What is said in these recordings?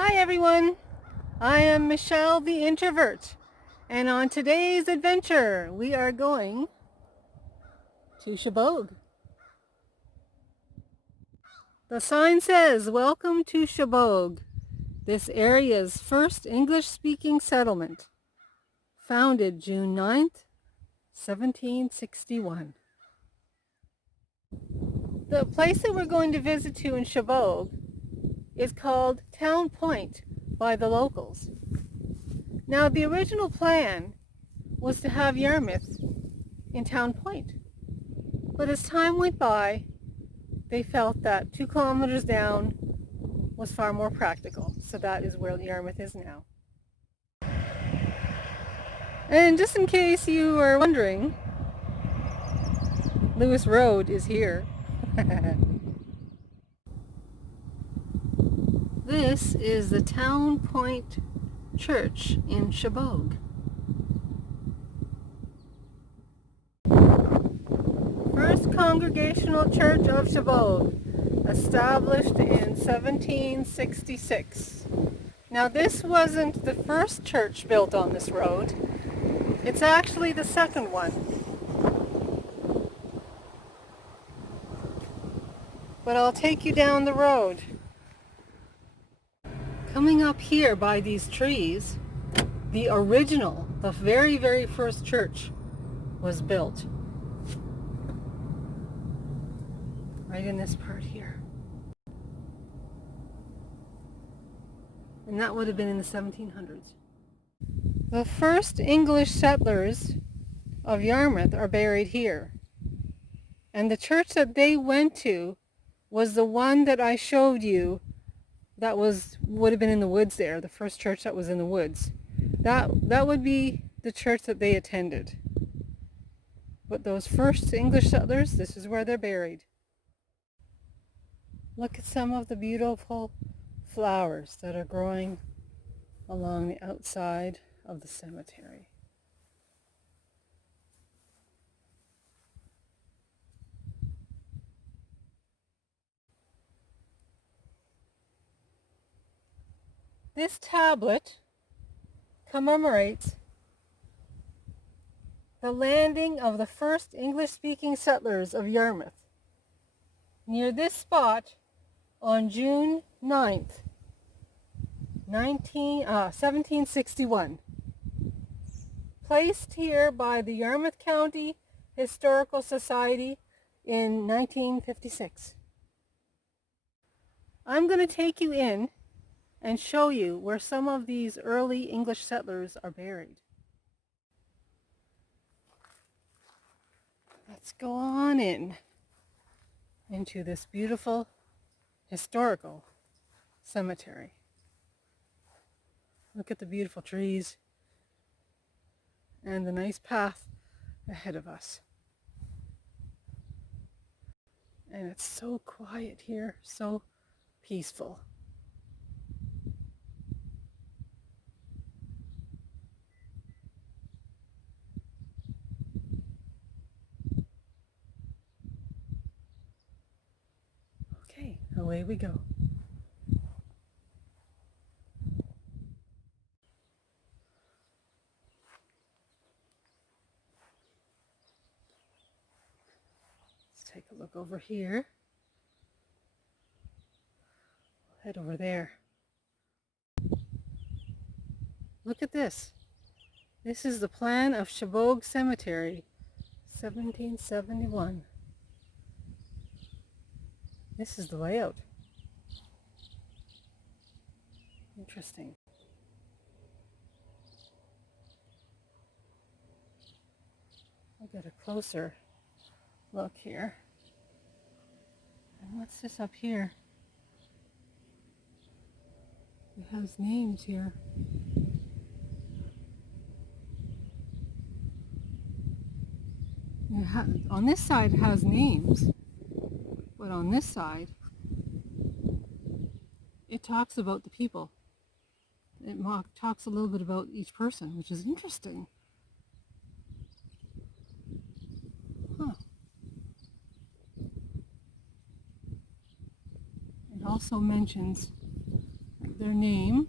Hi everyone, I am Michelle the Introvert, and on today's adventure we are going to Chebogue. The sign says, "Welcome to Chebogue, this area's first English-speaking settlement, founded June 9th, 1761. The place that we're going to visit to in Chebogue is called Town Point by the locals. Now the original plan was to have Yarmouth in Town Point, but as time went by they felt that 2 kilometers down was far more practical, so that is where Yarmouth is now. And just in case you are wondering, Lewis Road is here. This is the Town Point Church in Chebogue. First Congregational Church of Chebogue, established in 1766. Now this wasn't the first church built on this road. It's actually the second one. But I'll take you down the road. Coming up here by these trees, the original, the very, very first church was built. Right in this part here. And that would have been in the 1700s. The first English settlers of Yarmouth are buried here. And the church that they went to was the one that I showed you that would have been in the woods there, the first church that was in the woods. That would be the church that they attended. But those first English settlers, this is where they're buried. Look at some of the beautiful flowers that are growing along the outside of the cemetery. This tablet commemorates the landing of the first English-speaking settlers of Yarmouth near this spot on June 9th, 1761. Placed here by the Yarmouth County Historical Society in 1956. I'm going to take you in and show you where some of these early English settlers are buried. Let's go on into this beautiful historical cemetery. Look at the beautiful trees and the nice path ahead of us. And it's so quiet here, so peaceful. Okay, away we go. Let's take a look over here. We'll head over there. Look at this. This is the plan of Chebogue Cemetery, 1771. This is the layout. Interesting. I'll get a closer look here. And what's this up here? It has names here. On this side it has names, but on this side it talks about the people. It talks a little bit about each person, which is interesting. Huh. It also mentions their name.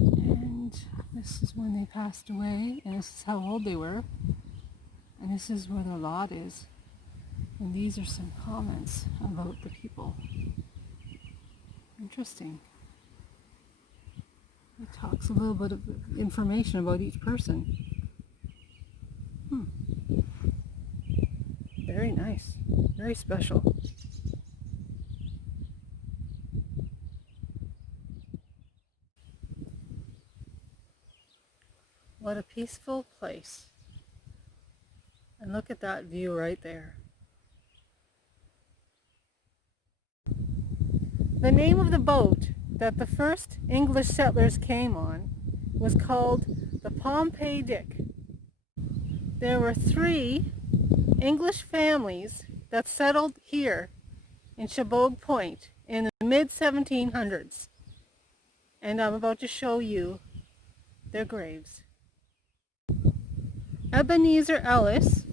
And this is when they passed away, and this is how old they were. And this is where their lot is. And these are some comments about the people. Interesting. It talks a little bit of information about each person. Very nice. Very special. What a peaceful place. And look at that view right there. The name of the boat that the first English settlers came on was called the Pompey Dick. There were 3 English families that settled here in Chebogue Point in the mid-1700s. And I'm about to show you their graves. Ebenezer Ellis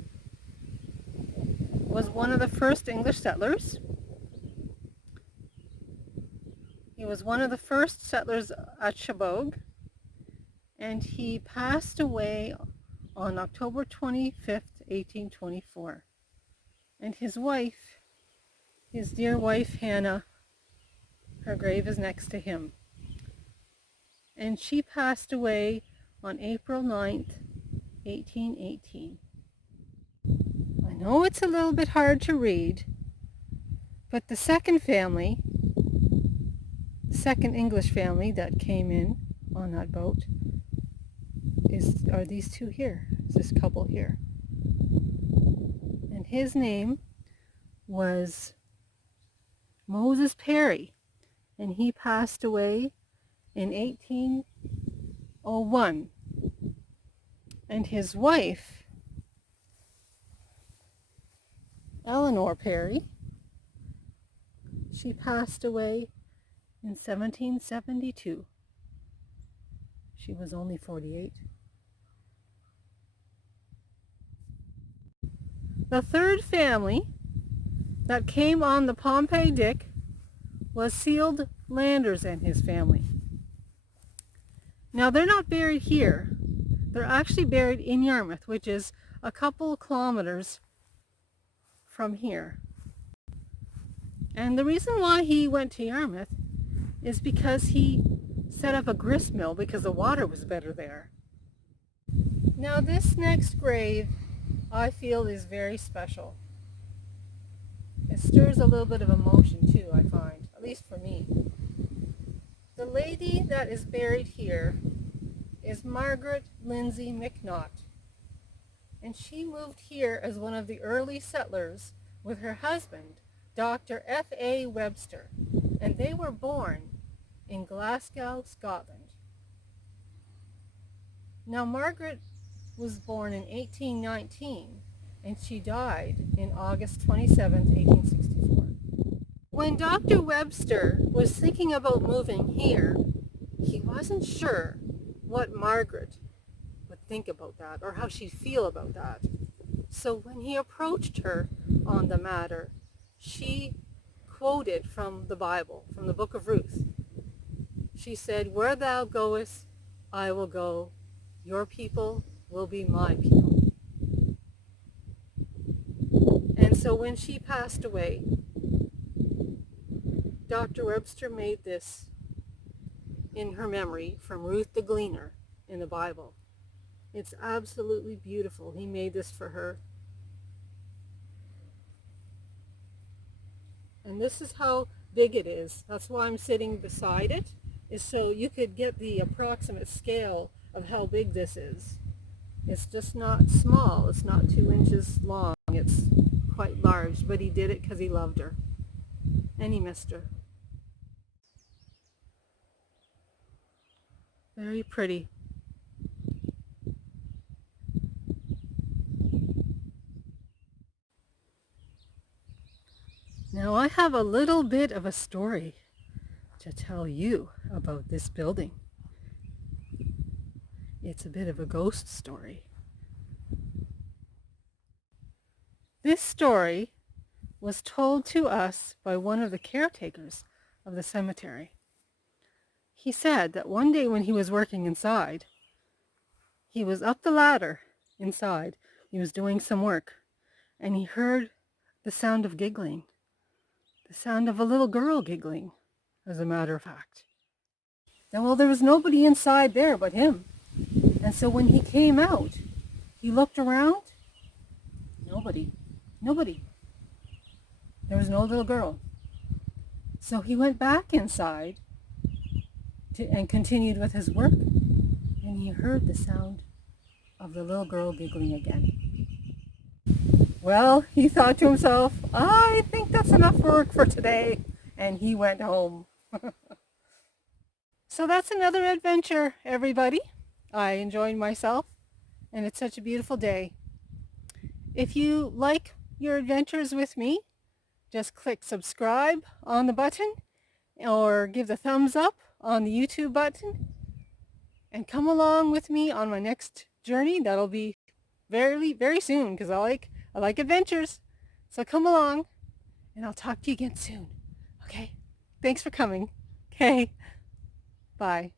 was one of the first English settlers. He was one of the first settlers at Chebogue, and he passed away on October 25th, 1824. And his wife, his dear wife Hannah, her grave is next to him. And she passed away on April 9th, 1818. I know it's a little bit hard to read, but the second English family that came in on that boat are these 2 here, this couple here. And his name was Moses Perry, and he passed away in 1801. And his wife, Eleanor Perry, she passed away in 1772. She was only 48. The third family that came on the Pompey Dick was Sealed Landers and his family. Now they're not buried here. They're actually buried in Yarmouth, which is a couple of kilometers from here. And the reason why he went to Yarmouth is because he set up a grist mill because the water was better there. Now this next grave I feel is very special. It stirs a little bit of emotion too, I find, at least for me. The lady that is buried here is Margaret Lindsey McNaught. And she moved here as one of the early settlers with her husband, Dr. F.A. Webster. And they were born in Glasgow, Scotland. Now Margaret was born in 1819 and she died in August 27, 1864. When Dr. Webster was thinking about moving here, he wasn't sure what Margaret would think about that or how she'd feel about that. So when he approached her on the matter, she quoted from the Bible, from the book of Ruth. She said, "Where thou goest, I will go. Your people will be my people." And so when she passed away, Dr. Webster made this in her memory from Ruth the Gleaner in the Bible. It's absolutely beautiful. He made this for her. And this is how big it is. That's why I'm sitting beside it, is so you could get the approximate scale of how big this is. It's just not small. It's not 2 inches long. It's quite large, but he did it because he loved her. And he missed her. Very pretty. Now I have a little bit of a story to tell you about this building. It's a bit of a ghost story. This story was told to us by one of the caretakers of the cemetery. He said that one day when he was working inside, he was up the ladder inside. He was doing some work, and he heard the sound of giggling, the sound of a little girl giggling, as a matter of fact. Now, well, there was nobody inside there but him. And so when he came out, he looked around. Nobody. There was no little girl. So he went back inside and continued with his work, and he heard the sound of the little girl giggling again. Well, he thought to himself, I think that's enough work for today, and he went home. So that's another adventure, everybody. I enjoyed myself, and it's such a beautiful day. If you like your adventures with me, just click subscribe on the button or give the thumbs up on the YouTube button and come along with me on my next journey. That'll be very, very soon because I like adventures. So come along and I'll talk to you again soon. Okay? Thanks for coming. Okay? Bye.